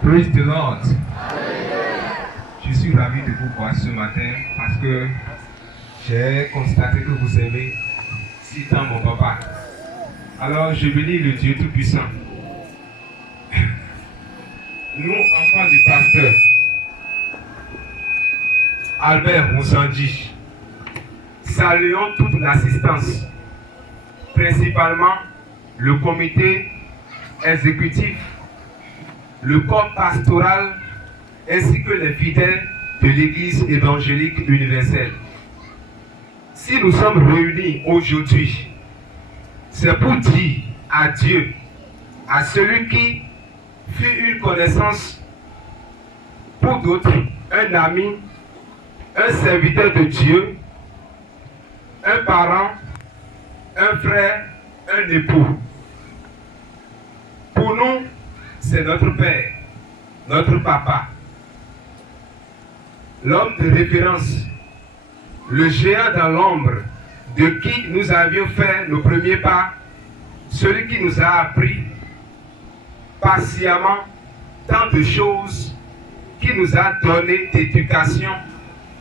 Praise the Lord. Je suis ravi de vous voir ce matin parce que j'ai constaté que vous aimez si tant mon papa. Alors je bénis le Dieu Tout-Puissant. Nous, enfants du pasteur Albert Moussandi, saluons toute l'assistance, principalement le comité exécutif, le corps pastoral ainsi que les fidèles de l'Église évangélique universelle. Si nous sommes réunis aujourd'hui, c'est pour dire à Dieu, à celui qui fut une connaissance pour d'autres, un ami, un serviteur de Dieu, un parent, un frère, un époux. Pour nous, c'est notre père, notre papa, l'homme de référence, le géant dans l'ombre de qui nous avions fait nos premiers pas, celui qui nous a appris patiemment tant de choses, qui nous a donné d'éducation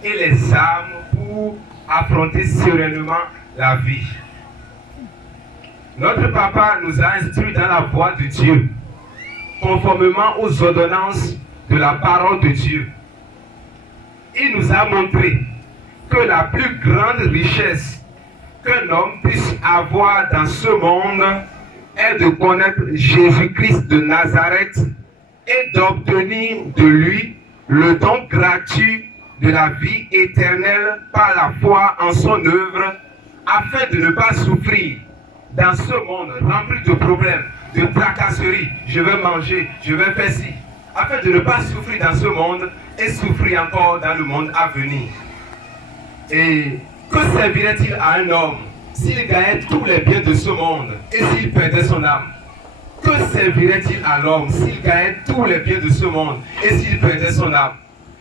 et les armes pour affronter sereinement la vie. Notre papa nous a instruits dans la voie de Dieu, conformément aux ordonnances de la parole de Dieu. Il nous a montré que la plus grande richesse qu'un homme puisse avoir dans ce monde est de connaître Jésus-Christ de Nazareth et d'obtenir de lui le don gratuit de la vie éternelle par la foi en son œuvre, afin de ne pas souffrir dans ce monde rempli de problèmes, de tracasseries, je vais manger, je vais faire ci, afin de ne pas souffrir dans ce monde et souffrir encore dans le monde à venir. Et que servirait-il à un homme s'il gagnait tous les biens de ce monde et s'il perdait son âme? Que servirait-il à l'homme s'il gagnait tous les biens de ce monde et s'il perdait son âme?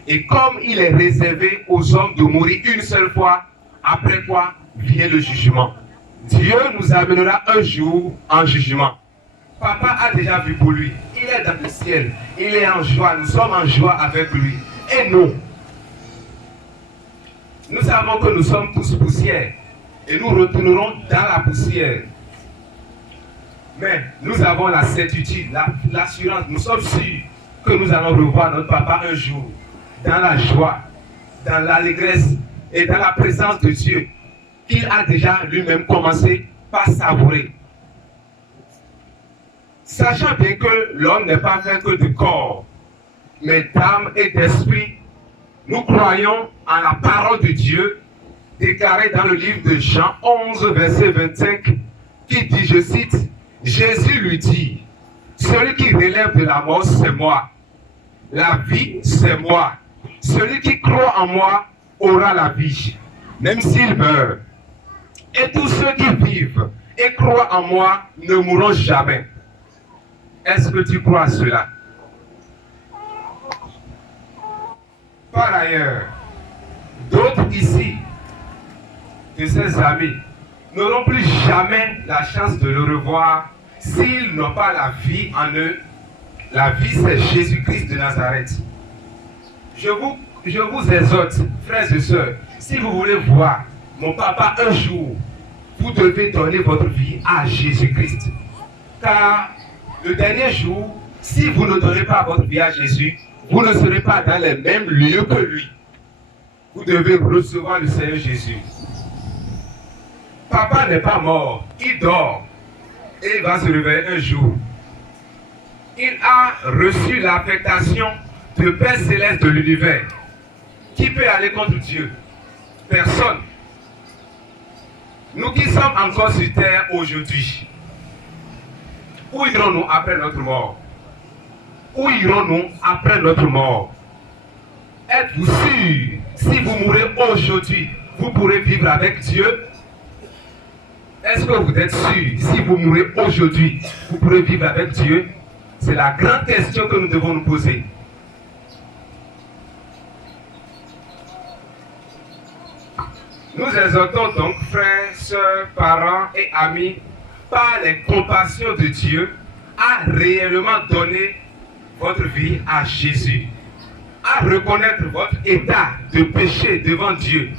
Et comme il est réservé aux hommes de mourir une seule fois, après quoi vient le jugement. Dieu nous amènera un jour en jugement. Papa a déjà vu pour lui. Il est dans le ciel. Il est en joie. Nous sommes en joie avec lui. Et nous savons que nous sommes tous poussière. Et nous retournerons dans la poussière. Mais nous avons la certitude, l'assurance. Nous sommes sûrs que nous allons revoir notre papa un jour. Dans la joie, dans l'allégresse et dans la présence de Dieu, qu'il a déjà lui-même commencé par savourer. Sachant bien que l'homme n'est pas fait que de corps, mais d'âme et d'esprit, nous croyons en la parole de Dieu, déclarée dans le livre de Jean 11, verset 25, qui dit, je cite, « Jésus lui dit, celui qui relève de la mort, c'est moi. La vie, c'est moi. Celui qui croit en moi aura la vie, même s'il meurt. Et tous ceux qui vivent et croient en moi ne mourront jamais. » Est-ce que tu crois à cela? Par ailleurs, d'autres ici, de ses amis, n'auront plus jamais la chance de le revoir s'ils n'ont pas la vie en eux. La vie, c'est Jésus-Christ de Nazareth. Je vous exhorte, frères et sœurs, si vous voulez voir mon papa un jour, vous devez donner votre vie à Jésus-Christ. Car le dernier jour, si vous ne donnez pas votre vie à Jésus, vous ne serez pas dans les mêmes lieux que lui. Vous devez recevoir le Seigneur Jésus. Papa n'est pas mort, il dort et il va se réveiller un jour. Il a reçu l'affectation de Père céleste de l'univers. Qui peut aller contre Dieu? Personne. Nous qui sommes encore sur terre aujourd'hui, où irons-nous après notre mort? Où irons-nous après notre mort? Êtes-vous sûr, si vous mourrez aujourd'hui, vous pourrez vivre avec Dieu? Est-ce que vous êtes sûr, si vous mourrez aujourd'hui, vous pourrez vivre avec Dieu? C'est la grande question que nous devons nous poser. Nous exhortons donc, frères, sœurs, parents et amis, par les compassions de Dieu, à réellement donner votre vie à Jésus, à reconnaître votre état de péché devant Dieu,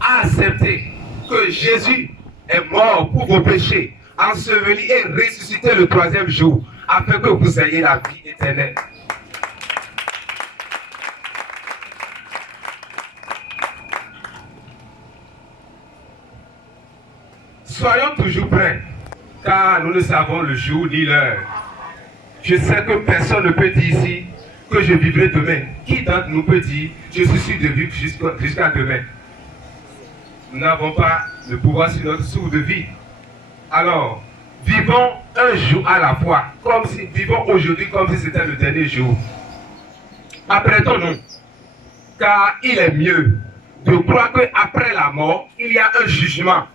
à accepter que Jésus est mort pour vos péchés, enseveli et ressuscité le 3e jour, afin que vous ayez la vie éternelle. Soyons toujours prêts, car nous ne savons le jour ni l'heure. Je sais que personne ne peut dire ici que je vivrai demain. Qui d'entre nous peut dire je suis sûr de vivre jusqu'à demain? Nous n'avons pas le pouvoir sur notre souffle de vie. Alors, vivons un jour à la fois, vivons aujourd'hui comme si c'était le dernier jour. Apprêtons-nous, car il est mieux de croire qu'après la mort, il y a un jugement,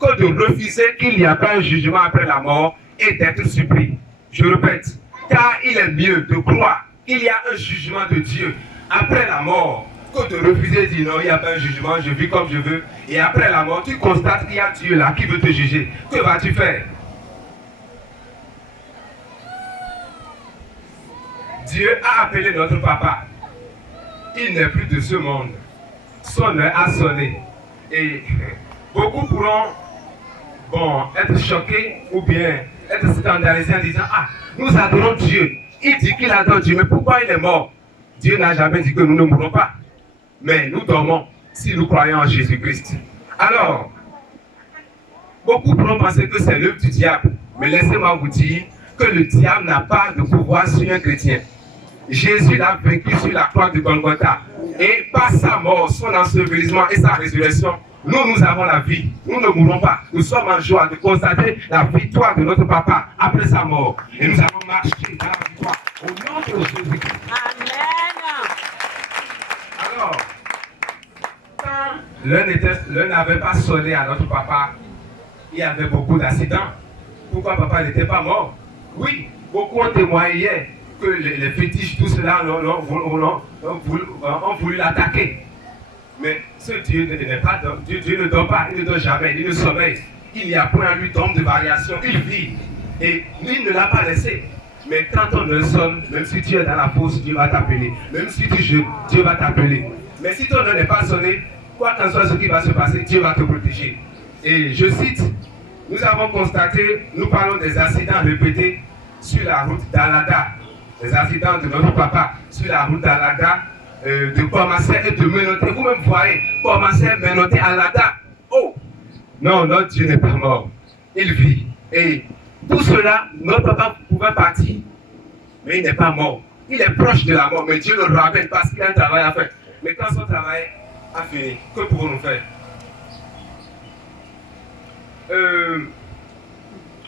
que de refuser qu'il n'y a pas un jugement après la mort et d'être surpris. Je répète, car il est mieux de croire qu'il y a un jugement de Dieu après la mort, que de refuser de dire non, il n'y a pas un jugement, je vis comme je veux, et après la mort, tu constates qu'il y a Dieu là qui veut te juger. Que vas-tu faire? Dieu a appelé notre papa. Il n'est plus de ce monde. Son heure a sonné. Et beaucoup pourront être choqués ou bien être scandalisés en disant ah, nous adorons Dieu. Il dit qu'il adore Dieu, mais pourquoi il est mort? Dieu n'a jamais dit que nous ne mourrons pas. Mais nous dormons si nous croyons en Jésus-Christ. Alors, beaucoup pourront penser que c'est l'œuvre du diable. Mais laissez-moi vous dire que le diable n'a pas de pouvoir sur un chrétien. Jésus l'a vaincu sur la croix de Golgotha. Et par sa mort, son ensevelissement et sa résurrection, nous avons la vie. Nous ne mourrons pas. Nous sommes en joie de constater la victoire de notre papa après sa mort. Et nous allons marcher dans la victoire au nom de Jésus-Christ. Amen. Alors, quand l'un n'avait pas sonné à notre papa, il y avait beaucoup d'accidents. Pourquoi papa n'était pas mort? Oui, beaucoup ont témoigné hier que les fétiches, tout cela, ont voulu l'attaquer. Mais ce Dieu n'est pas Dieu ne dort pas, il ne dort jamais, il ne sommeille. Il n'y a point à lui d'ombre de variation, il vit. Et il ne l'a pas laissé. Mais quand on le sonne, même si tu es dans la fosse, Dieu va t'appeler. Même si tu jeûnes, Dieu va t'appeler. Mais si ton nom n'est pas sonné, quoi qu'en soit ce qui va se passer, Dieu va te protéger. Et je cite, nous avons constaté, nous parlons des accidents répétés sur la route d'Alada. Les accidents de notre papa sur la route d'Alada, de Komassé et de Menoté. Vous-même voyez, Komassé, Menoté, Alada. Oh! Non, notre Dieu n'est pas mort. Il vit. Et tout cela, notre papa pouvait partir. Mais il n'est pas mort. Il est proche de la mort, mais Dieu le ramène parce qu'il a un travail à faire. Mais quand son travail a fini, que pouvons-nous faire?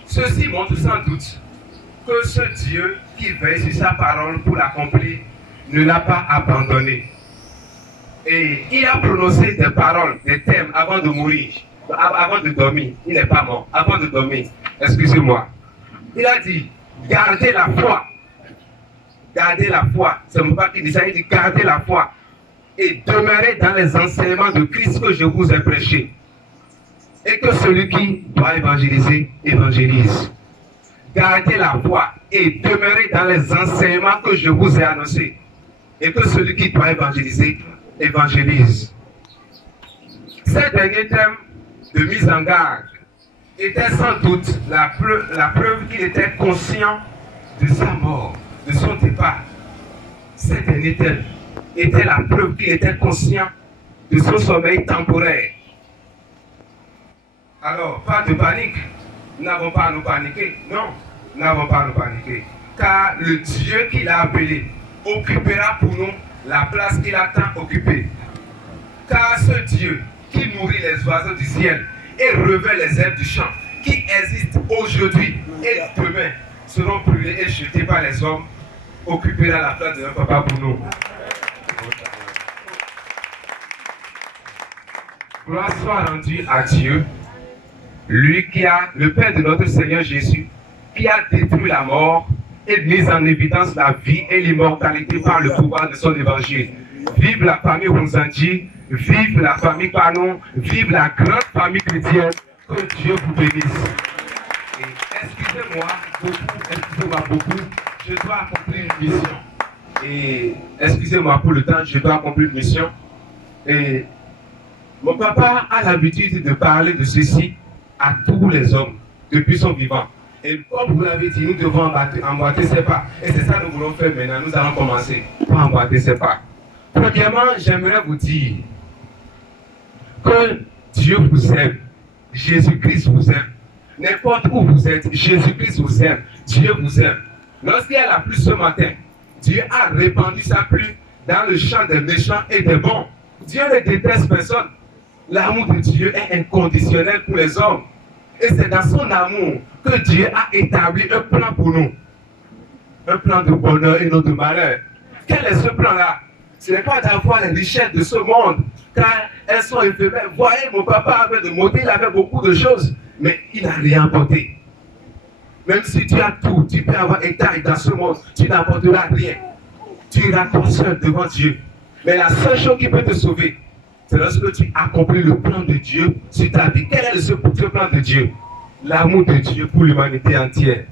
Ceci montre sans doute que ce Dieu qui veille sur sa parole pour l'accomplir ne l'a pas abandonné. Et il a prononcé des paroles, des thèmes avant de mourir, avant de dormir. Il n'est pas mort. Avant de dormir, excusez-moi. Il a dit, gardez la foi. Gardez la foi. C'est mon papa qui dit ça. Il dit, gardez la foi. Et demeurez dans les enseignements de Christ que je vous ai prêchés. Et que celui qui doit évangéliser, évangélise. Gardez la foi et demeurez dans les enseignements que je vous ai annoncés. Et que celui qui doit évangéliser, évangélise. Ces derniers thèmes de mise en garde étaient sans doute la preuve qu'il était conscient de sa mort, de son départ. Ces derniers thèmes étaient la preuve qu'il était conscient de son sommeil temporaire. Alors, pas de panique. Nous n'avons pas à nous paniquer. Non, nous n'avons pas à nous paniquer. Car le Dieu qui l'a appelé occupera pour nous la place qu'il a tant occupée. Car ce Dieu qui nourrit les oiseaux du ciel et revêt les herbes du champ, qui existent aujourd'hui et demain seront brûlés et jetés par les hommes, occupera la place de notre papa pour nous. Gloire soit rendue à Dieu, lui qui a, le Père de notre Seigneur Jésus, qui a détruit la mort et mis en évidence la vie et l'immortalité par le pouvoir de son évangile. Vive la famille Runzanji, vive la famille Panon, vive la grande famille chrétienne, que Dieu vous bénisse. Et excusez-moi beaucoup, je dois accomplir une mission. Et excusez-moi pour le temps, je dois accomplir une mission. Et mon papa a l'habitude de parler de ceci à tous les hommes depuis son vivant. Et comme vous l'avez dit, nous devons emboîter ses pas. Et c'est ça que nous voulons faire maintenant. Nous allons commencer par emboîter ses pas. Premièrement, j'aimerais vous dire que Dieu vous aime. Jésus-Christ vous aime. N'importe où vous êtes, Jésus-Christ vous aime. Dieu vous aime. Lorsqu'il y a la pluie ce matin, Dieu a répandu sa pluie dans le champ des méchants et des bons. Dieu ne déteste personne. L'amour de Dieu est inconditionnel pour les hommes. Et c'est dans son amour que Dieu a établi un plan pour nous. Un plan de bonheur et non de malheur. Quel est ce plan-là? Ce n'est pas d'avoir les richesses de ce monde, car elles sont éphémères. Voyez, mon papa avait de monter, il avait beaucoup de choses, mais il n'a rien apporté. Même si tu as tout, tu peux avoir état dans ce monde, tu n'apporteras rien. Tu iras toi seul devant Dieu. Mais la seule chose qui peut te sauver, c'est lorsque tu accomplis le plan de Dieu sur ta vie. Quel est ce plan de Dieu? L'amour de Dieu pour l'humanité entière.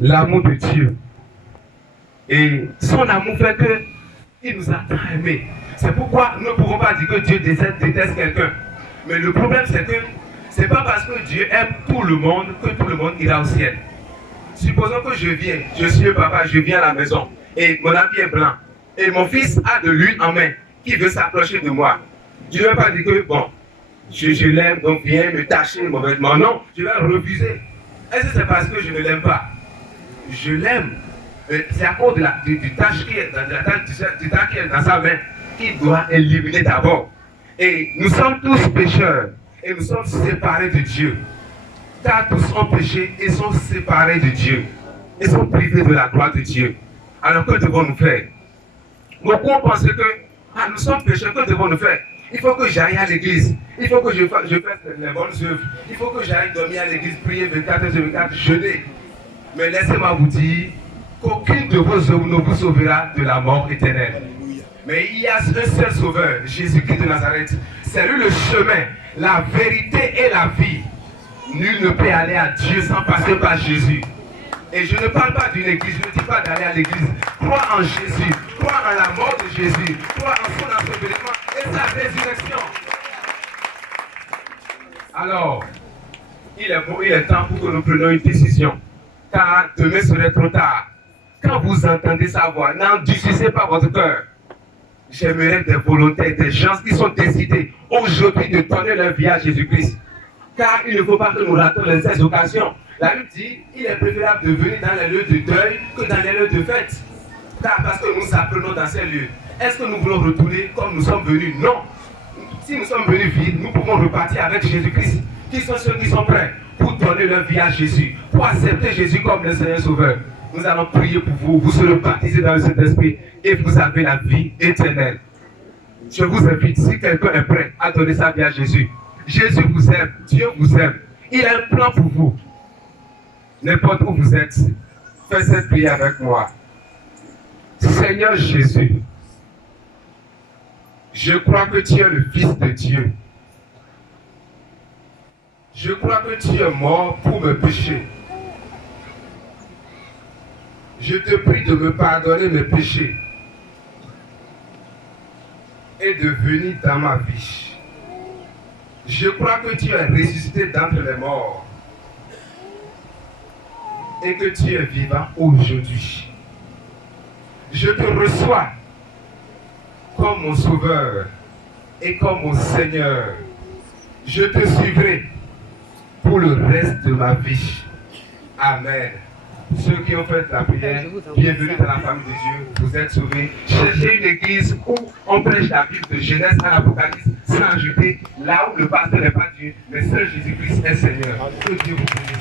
L'amour de Dieu. Et son amour fait qu'il nous a tant aimés. C'est pourquoi nous ne pouvons pas dire que Dieu déteste quelqu'un. Mais le problème, c'est que ce n'est pas parce que Dieu aime tout le monde que tout le monde ira au ciel. Supposons que je viens, je suis le papa, je viens à la maison et mon habit est blanc. Et mon fils a de l'huile en main qui veut s'approcher de moi. Je ne vais pas dire que, bon, je l'aime, donc viens me tacher mon vêtement. Non, je vais refuser. Est-ce que c'est parce que je ne l'aime pas? Je l'aime. C'est à cause du tache qui est dans sa main qu'il doit éliminer d'abord. Et nous sommes tous pécheurs et nous sommes séparés de Dieu. Car tous ont péché et sont séparés de Dieu. Et sont privés de la gloire de Dieu. Alors que devons-nous faire? Beaucoup ont pensé que nous sommes pécheurs, que devons-nous faire? Il faut que j'aille à l'église. Il faut que je fasse les bonnes œuvres. Il faut que j'aille dormir à l'église, prier 24 heures sur 24, jeûner. Mais laissez-moi vous dire qu'aucune de vos œuvres ne vous sauvera de la mort éternelle. Mais il y a un seul sauveur, Jésus-Christ de Nazareth. C'est lui le chemin, la vérité et la vie. Nul ne peut aller à Dieu sans passer par Jésus. Et je ne parle pas d'une église, je ne dis pas d'aller à l'église. Crois en Jésus, crois en la mort de Jésus, crois en son ensevelissement et sa résurrection. Alors, il est temps pour que nous prenions une décision. Car demain serait trop tard. Quand vous entendez sa voix, n'endurcissez pas votre cœur. J'aimerais des volontaires, des gens qui sont décidés aujourd'hui de donner leur vie à Jésus-Christ. Car il ne faut pas que nous ratons ces occasions. La Bible dit, il est préférable de venir dans les lieux de deuil que dans les lieux de fête. Car parce que nous apprenons dans ces lieux. Est-ce que nous voulons retourner comme nous sommes venus? Non. Si nous sommes venus vides, nous pouvons repartir avec Jésus-Christ. Qui sont ceux qui sont prêts pour donner leur vie à Jésus, pour accepter Jésus comme le Seigneur Sauveur? Nous allons prier pour vous, vous serez baptisés dans le Saint-Esprit et vous avez la vie éternelle. Je vous invite, si quelqu'un est prêt à donner sa vie à Jésus, Jésus vous aime, Dieu vous aime, il a un plan pour vous. N'importe où vous êtes, faites cette prière avec moi. Seigneur Jésus, je crois que tu es le Fils de Dieu. Je crois que tu es mort pour mes péchés. Je te prie de me pardonner mes péchés et de venir dans ma vie. Je crois que tu es ressuscité d'entre les morts et que tu es vivant aujourd'hui. Je te reçois comme mon Sauveur et comme mon Seigneur. Je te suivrai pour le reste de ma vie. Amen. Ceux qui ont fait la prière, bienvenue dans la famille de Dieu, vous êtes sauvés. Cherchez une église où on prêche la Bible de Genèse à l'Apocalypse sans ajouter, là où le pasteur n'est pas Dieu, mais seul Jésus-Christ est Seigneur. Que Dieu vous bénisse.